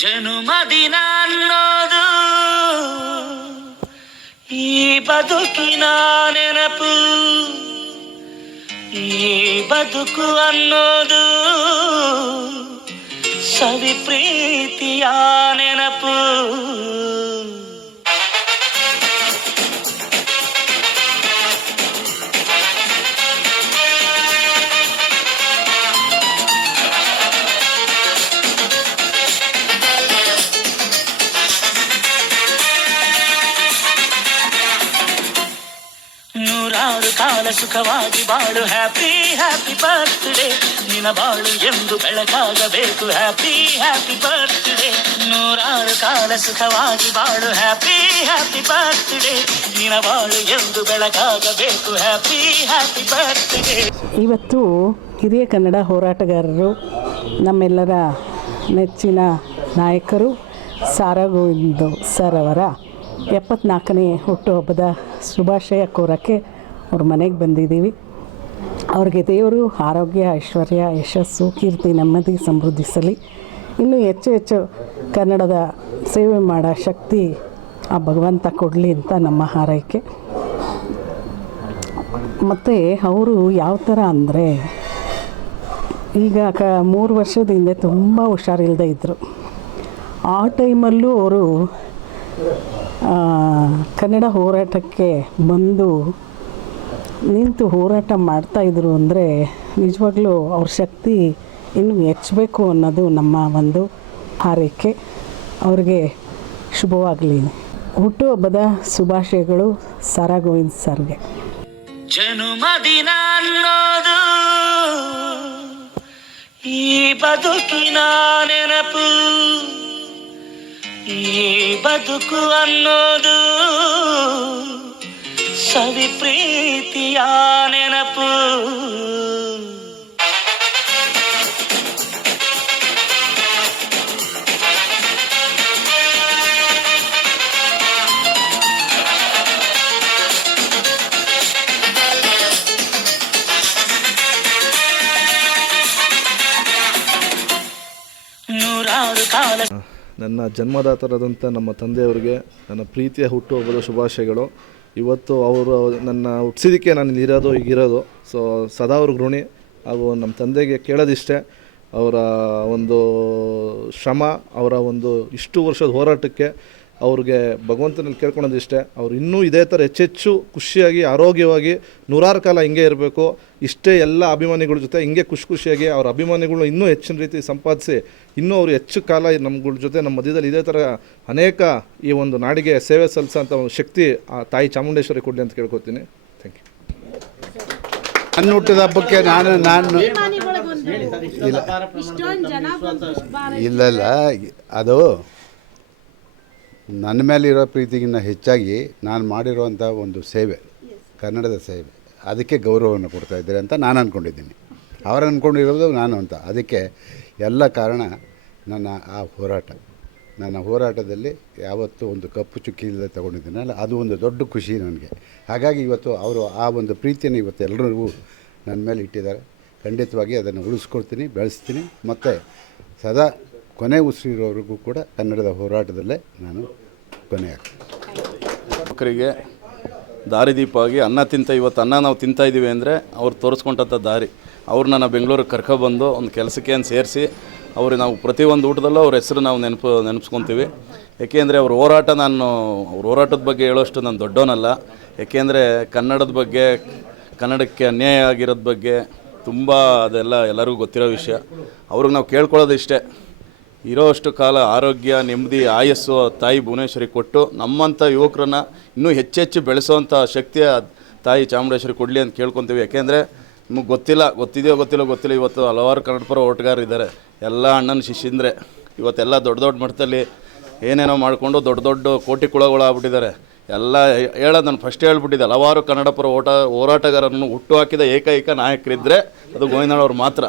ಜನುಮದಿನ ಅನ್ನೋದು ಈ ಬದುಕಿನ ನೆನಪು, ಈ ಬದುಕು ಅನ್ನೋದು ಸವಿ ಪ್ರೀತಿಯ ನೆನಪು. ನೂರಾರು ಕಾಲ ಸುಖವಾಗಿ ಬಾಳು, ಹ್ಯಾಪಿ ಹ್ಯಾಪಿ ಬರ್ತ್ಡೇ, ನಿನ ಬಾಳು ಎಂದು ಬೆಳಕಾಗಬೇಕು, ಹ್ಯಾಪಿ ಹ್ಯಾಪಿ ಬರ್ತ್ಡೇ. ನೂರಾರು ಕಾಲ ಸುಖವಾಗಿ ಬಾಳು, ಹ್ಯಾಪಿ ಹ್ಯಾಪಿ ಬರ್ತ್ಡೇ, ನಿನ ಬಾಳು ಎಂದು ಬೆಳಕಾಗಬೇಕು, ಹ್ಯಾಪಿ ಹ್ಯಾಪಿ ಬರ್ತ್ಡೇ. ಇವತ್ತು ಹಿರಿಯ ಕನ್ನಡ ಹೋರಾಟಗಾರರು, ನಮ್ಮೆಲ್ಲರ ನೆಚ್ಚಿನ ನಾಯಕರು ಸಾರಾ ಗೋವಿಂದ್ ಸರ್ ಅವರ 74ನೇ ಹುಟ್ಟುಹಬ್ಬದ ಶುಭಾಶಯ ಕೋರಕ್ಕೆ ಅವ್ರ ಮನೆಗೆ ಬಂದಿದ್ದೀವಿ. ಅವ್ರಿಗೆ ದೇವರು ಆರೋಗ್ಯ, ಐಶ್ವರ್ಯ, ಯಶಸ್ಸು, ಕೀರ್ತಿ, ನೆಮ್ಮದಿ ಸಮೃದ್ಧಿಸಲಿ. ಇನ್ನೂ ಹೆಚ್ಚು ಹೆಚ್ಚು ಕನ್ನಡದ ಸೇವೆ ಮಾಡೋ ಶಕ್ತಿ ಆ ಭಗವಂತ ಕೊಡಲಿ ಅಂತ ನಮ್ಮ ಹಾರೈಕೆ. ಮತ್ತು ಅವರು ಯಾವ ಥರ ಅಂದರೆ, ಈಗ 3 ವರ್ಷದ ಹಿಂದೆ ತುಂಬ ಹುಷಾರಿಲ್ಲದೆ ಇದ್ದರು. ಆ ಟೈಮಲ್ಲೂ ಅವರು ಕನ್ನಡ ಹೋರಾಟಕ್ಕೆ ಬಂದು ನಿಂತು ಹೋರಾಟ ಮಾಡ್ತಾಯಿದ್ರು ಅಂದರೆ ನಿಜವಾಗ್ಲೂ ಅವ್ರ ಶಕ್ತಿ ಇನ್ನೂ ಹೆಚ್ಚಬೇಕು ಅನ್ನೋದು ನಮ್ಮ ಒಂದು ಹಾರೈಕೆ. ಅವ್ರಿಗೆ ಶುಭವಾಗಲಿ. ಹುಟ್ಟುಹಬ್ಬದ ಶುಭಾಶಯಗಳು ಸಾರಾ ಗೋವಿಂದ್ ಸರ್ಗೆ. ಜನುಮದಿನ ಅನ್ನೋದು ಈ ಬದುಕಿನ ನೆನಪು, ಈ ಬದುಕು ಅನ್ನೋದು ಸವಿ ಪ್ರೀತಿಯ ನೆನಪು. ನೂರಾರು ಕಾಲ ನನ್ನ ಜನ್ಮದಾತರಾದಂಥ ನಮ್ಮ ತಂದೆಯವರಿಗೆ ನನ್ನ ಪ್ರೀತಿಯ ಹುಟ್ಟುಹಬ್ಬದ ಶುಭಾಶಯಗಳು. ಇವತ್ತು ಅವರು ನನ್ನ ಹುಟ್ಟಿಸಿದ್ದಕ್ಕೆ ನಾನು ಇರೋದು ಈಗಿರೋದು. ಸೊ ಸದಾ ಅವ್ರಿಗೆ ಋಣಿ. ಹಾಗೂ ನಮ್ಮ ತಂದೆಗೆ ಕೇಳೋದಿಷ್ಟೇ, ಅವರ ಒಂದು ಶ್ರಮ, ಅವರ ಒಂದು ಇಷ್ಟು ವರ್ಷದ ಹೋರಾಟಕ್ಕೆ ಅವ್ರಿಗೆ ಭಗವಂತನಲ್ಲಿ ಕೇಳ್ಕೊಳೋದಿಷ್ಟೇ, ಅವ್ರು ಇನ್ನೂ ಇದೇ ಥರ ಹೆಚ್ಚೆಚ್ಚು ಖುಷಿಯಾಗಿ ಆರೋಗ್ಯವಾಗಿ ನೂರಾರು ಕಾಲ ಹಿಂಗೆ ಇರಬೇಕು. ಇಷ್ಟೇ ಎಲ್ಲ ಅಭಿಮಾನಿಗಳ ಜೊತೆ ಹಿಂಗೆ ಖುಷಿಯಾಗಿ ಅವ್ರ ಅಭಿಮಾನಿಗಳು ಇನ್ನೂ ಹೆಚ್ಚಿನ ರೀತಿ ಸಂಪಾದಿಸಿ ಇನ್ನೂ ಅವರು ಹೆಚ್ಚು ಕಾಲ ನಮ್ಗಳ ಜೊತೆ ನಮ್ಮ ಮಧ್ಯದಲ್ಲಿ ಇದೇ ಥರ ಅನೇಕ ಈ ಒಂದು ನಾಡಿಗೆ ಸೇವೆ ಸಲ್ಲಿಸೋಂಥ ಒಂದು ಶಕ್ತಿ ಆ ತಾಯಿ ಚಾಮುಂಡೇಶ್ವರಿ ಕೊಡಲಿ ಅಂತ ಕೇಳ್ಕೊತೀನಿ. Thank you. ನನ್ನ ಹುಟ್ಟಿದ ಹಬ್ಬಕ್ಕೆ ನಾನು ಇಲ್ಲ ಅದು ನನ್ನ ಮೇಲೆ ಇರೋ ಪ್ರೀತಿಗಿನ್ನ ಹೆಚ್ಚಾಗಿ ನಾನು ಮಾಡಿರೋವಂಥ ಒಂದು ಸೇವೆ, ಕನ್ನಡದ ಸೇವೆ, ಅದಕ್ಕೆ ಗೌರವವನ್ನು ಕೊಡ್ತಾಯಿದ್ದಾರೆ ಅಂತ ನಾನು ಅಂದ್ಕೊಂಡಿದ್ದೀನಿ. ಅವರು ಅಂದ್ಕೊಂಡಿರೋದು ನಾನು ಅಂತ. ಅದಕ್ಕೆ ಎಲ್ಲ ಕಾರಣ ನನ್ನ ಆ ಹೋರಾಟ. ನನ್ನ ಹೋರಾಟದಲ್ಲಿ ಯಾವತ್ತೂ ಒಂದು ಕಪ್ಪು ಚುಕ್ಕಿ ಇಲ್ಲದೆ ತೊಗೊಂಡಿದ್ದೀನಲ್ಲ, ಅದು ಒಂದು ದೊಡ್ಡ ಖುಷಿ ನನಗೆ. ಹಾಗಾಗಿ ಇವತ್ತು ಅವರು ಆ ಒಂದು ಪ್ರೀತಿಯನ್ನು ಇವತ್ತು ಎಲ್ಲರಿಗೂ ನನ್ನ ಮೇಲೆ ಇಟ್ಟಿದ್ದಾರೆ. ಖಂಡಿತವಾಗಿ ಅದನ್ನು ಉಳಿಸ್ಕೊಡ್ತೀನಿ, ಬೆಳೆಸ್ತೀನಿ. ಮತ್ತು ಸದಾ ಕೊನೆ ಉಸಿರಿರೋರಿಗೂ ಕೂಡ ಕನ್ನಡದ ಹೋರಾಟದಲ್ಲೇ ನಾನು ಕೊನೆ ಆಗ್ತೀನಿ. ಮಕ್ಕಳಿಗೆ ದಾರಿದೀಪ ಆಗಿ ಇವತ್ತು ಅನ್ನ ನಾವು ತಿಂತಾಯಿದ್ದೀವಿ ಅಂದರೆ ಅವ್ರು ತೋರಿಸ್ಕೊಂಡಂಥ ದಾರಿ. ಅವ್ರು ನನ್ನ ಬೆಂಗಳೂರಿಗೆ ಕರ್ಕೊಬಂದು ಒಂದು ಕೆಲಸಕ್ಕೆ ಅಂತ ಸೇರಿಸಿ ಅವ್ರಿಗೆ ನಾವು ಪ್ರತಿಯೊಂದು ಊಟದಲ್ಲೂ ಅವ್ರ ಹೆಸರು ನಾವು ನೆನೆಸ್ಕೊತೀವಿ. ಏಕೆಂದರೆ ಅವ್ರ ಹೋರಾಟದ ಬಗ್ಗೆ ಹೇಳೋಷ್ಟು ನಾನು ದೊಡ್ಡವನಲ್ಲ. ಏಕೆಂದರೆ ಕನ್ನಡದ ಬಗ್ಗೆ, ಕನ್ನಡಕ್ಕೆ ಅನ್ಯಾಯ ಆಗಿರೋದ ಬಗ್ಗೆ ತುಂಬ ಅದೆಲ್ಲ ಎಲ್ಲರಿಗೂ ಗೊತ್ತಿರೋ ವಿಷಯ. ಅವ್ರಿಗೆ ನಾವು ಕೇಳ್ಕೊಳ್ಳೋದು ಇಷ್ಟೇ, ಇರೋಷ್ಟು ಕಾಲ ಆರೋಗ್ಯ, ನೆಮ್ಮದಿ, ಆಯಸ್ಸು ತಾಯಿ ಭುವನೇಶ್ವರಿ ಕೊಟ್ಟು ನಮ್ಮಂಥ ಯುವಕರನ್ನು ಇನ್ನೂ ಹೆಚ್ಚೆಚ್ಚು ಬೆಳೆಸೋವಂಥ ಶಕ್ತಿಯ ತಾಯಿ ಚಾಮುಂಡೇಶ್ವರಿ ಕೊಡಲಿ ಅಂತ ಕೇಳ್ಕೊತೀವಿ. ಯಾಕೆಂದರೆ ನಿಮಗೆ ಗೊತ್ತಿದೆಯೋ ಗೊತ್ತಿಲ್ಲ, ಇವತ್ತು ಹಲವಾರು ಕನ್ನಡಪರ ಹೋರಾಟಗಾರರು ಇದ್ದಾರೆ. ಎಲ್ಲ ಅಣ್ಣನ ಶಿಷ್ಯಂದರೆ ಇವತ್ತೆಲ್ಲ ದೊಡ್ಡ ಮಟ್ಟದಲ್ಲಿ ಏನೇನೋ ಮಾಡಿಕೊಂಡು ದೊಡ್ಡ ಕೋಟಿ ಕುಳಗಳಾಗ್ಬಿಟ್ಟಿದ್ದಾರೆ. ಎಲ್ಲ ಹೇಳೋದು ನಾನು ಫಸ್ಟ್ ಹೇಳ್ಬಿಟ್ಟಿದ್ದೆ, ಹಲವಾರು ಕನ್ನಡಪರ ಹೋರಾಟಗಾರರನ್ನು ಹುಟ್ಟು ಹಾಕಿದ ಏಕೈಕ ನಾಯಕರಿದ್ದರೆ ಅದು ಗೋವಿಂದಣ್ಣವ್ರು ಮಾತ್ರ.